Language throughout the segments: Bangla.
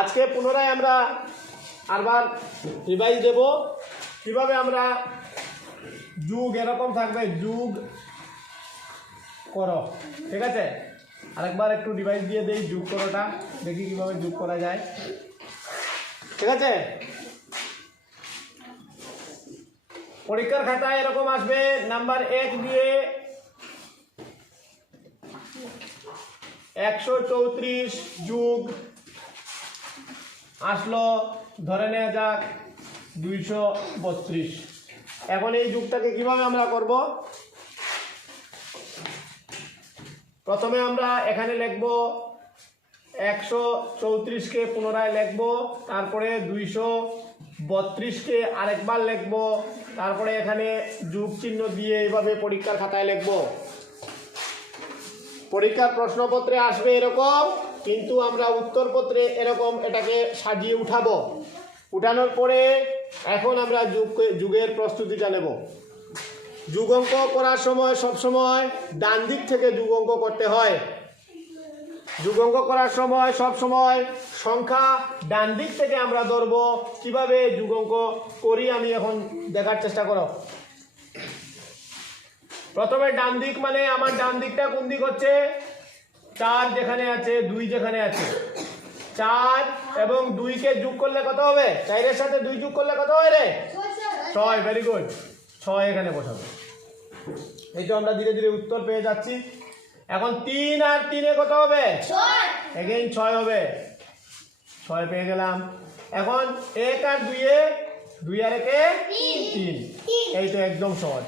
আজকে পুনরায় আমরা আরবার রিভাইজ দেব কিভাবে আমরা যুগ এরকম থাকবে যুগ করো, ঠিক আছে। আরেকবার একটু রিভাইজ দিয়ে দেই যুগ করোটা, দেখি কিভাবে যুগ করা যায়, ঠিক আছে। পরীক্ষার খাতায় এরকম আসবে নাম্বার 1 দিয়ে 134 যুগ আসলো, ধরে নেওয়া যাক 232। এখন এই যুগটাকে কিভাবে আমরা করব? প্রথমে আমরা এখানে লিখব 134কে পুনরায় লিখব, তারপরে 232কে আরেকবার লিখব, তারপরে এখানে যুগ চিহ্ন দিয়ে এইভাবে পরীক্ষার খাতায় লিখব। পরীক্ষার প্রশ্নপত্রে আসবে এরকম, কিন্তু আমরা উত্তরপত্রে এরকম এটাকে সাজিয়ে উঠাবো। উঠানোর পরে এখন আমরা যুগের প্রস্তুতিটা নেব। যুগ অঙ্ক করার সময় সবসময় ডান দিক থেকে যুগ অঙ্ক করতে হয়। যুগ অঙ্ক করার সময় সবসময় সংখ্যা ডান দিক থেকে আমরা ধরবো। কিভাবে যুগ অঙ্ক করি আমি এখন দেখার চেষ্টা করো। প্রথমে ডান দিক মানে আমার ডান দিকটা কোন দিক হচ্ছে? 4 যেখানে আছে, 2 যেখানে আছে, 4 এবং 2কে যোগ করলে কত হবে? 4 এর সাথে 2 যোগ করলে কত হয় রে? 6। ভেরি গুড, 6 এখানে বসাবো। এই তো আমরা ধীরে ধীরে উত্তর পেয়ে যাচ্ছি। এখন 3 আর 3 এ কত হবে? 6। এগেইন 6 হবে, 6 পেয়ে গেলাম। এখন 1 আর 2 এ 2 আর 1 এ 3। এই তো একদম সহজ।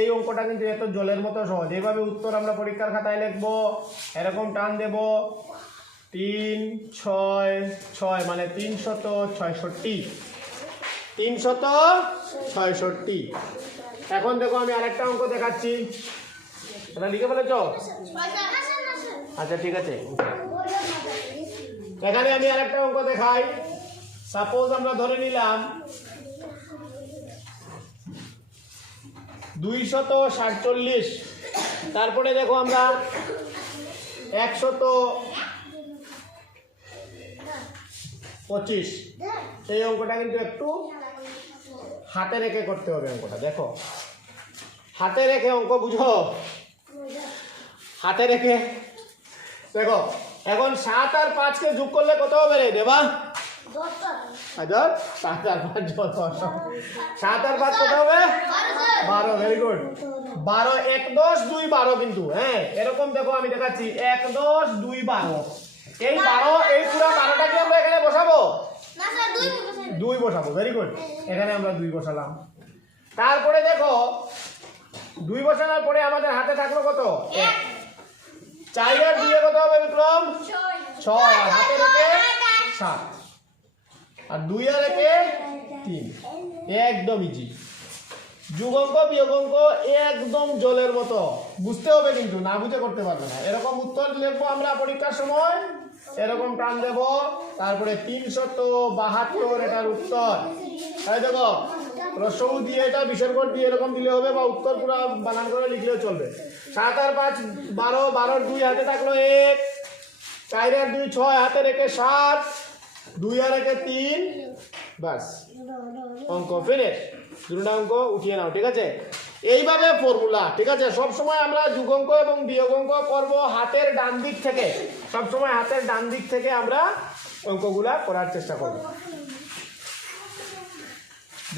এই অঙ্কটা কিন্তু এত জলের মতো সহজ। এইভাবে উত্তর আমরা পরীক্ষার খাতায় লিখবো, এরকম টান দেব 3 6 6 মানে 366। 366। এখন দেখো আমি আরেকটা অঙ্ক দেখাচ্ছি, এটা লিখে ফেলেছ? আচ্ছা ঠিক আছে। এখানে আমি আরেকটা অঙ্ক দেখাই। সাপোজ আমরা ধরে নিলাম 247। তারপরে দেখো আমরা 125। এই অঙ্কটা কিন্তু একটু হাতে রেখে করতে হবে। অঙ্কটা দেখো, হাতে রেখে অঙ্ক বুঝো, হাতে রেখে দেখো। এখন 7 আর 5কে যোগ করলে কত হবে রে দেবা? 7 আর 5 7 আর 5 কত হবে? 12। Very good. 12 1 10 2 12 কিন্তু, হ্যাঁ এরকম দেখো আমি দেখাচ্ছি 1 10 2 12। এই 12 এই পুরো 12টাকে আমরা এখানে বসাবো না স্যার? 2 বসাবো। ভেরি গুড, এখানে আমরা 2 বসালাম। তারপরে দেখো 2 বসানোর পরে আমাদের হাতে থাকলো কত? 1। 4 আর 2 এ কত হবে বিক্রম? 6। আর হাতে রেখে 7, আর 2 আর 1 এ 3। একদম ইজি। যুগ অঙ্ক বিয়োগ অঙ্ক একদম জলের মতো, বুঝতে হবে কিন্তু, না বুঝে করতে পারবে না। এরকম উত্তর লিখবো আমরা পরীক্ষার সময়, এরকম টান দেব, তারপরে 372 এটার উত্তর। তাই দেখো রসৌ দিয়ে এটা বিসর্গ দিয়ে এরকম দিলে হবে, বা উত্তর পুরো বানান করে লিখলেও চলবে। 7 আর 5 12, 12 আর 2 হাতে থাকলো 1, 4 আর 2 6 হাতে রেখে 7, 2 আর 1 3। বাস, অঙ্ক ফিনিশ। দুটো অঙ্ক উঠিয়ে নাও, ঠিক আছে। এইভাবে ফর্মুলা, ঠিক আছে। সব সময় আমরা যুগ অঙ্ক এবং বিয়োগ অঙ্ক করব হাতের ডান দিক থেকে। সব সময় হাতের ডান দিক থেকে আমরা অঙ্কগুলা করার চেষ্টা করব।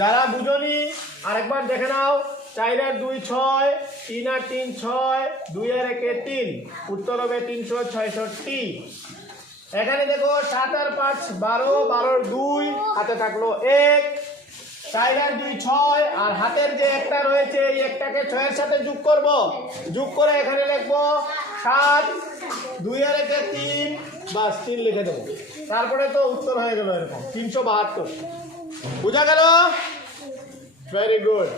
যারা বুঝনি আরেকবার দেখে নাও। 4 আর 2 6, 3 আর 3 6, 2 আর 1 3। উত্তর হবে 366। এখানে দেখো 7 আর 5 12, 12 আর 2 হাতে থাকলো 1, 4 আর 2 6, আর হাতের যে একটা রয়েছে এই একটাকে 6 এর সাথে যোগ করব। যোগ করে এখানে লিখবো 7, 2 আর 1 3। বাস 3 লিখে দেবো। তারপরে তো উত্তর হয়ে গেল এরকম 372। বুঝা গেল? Very good.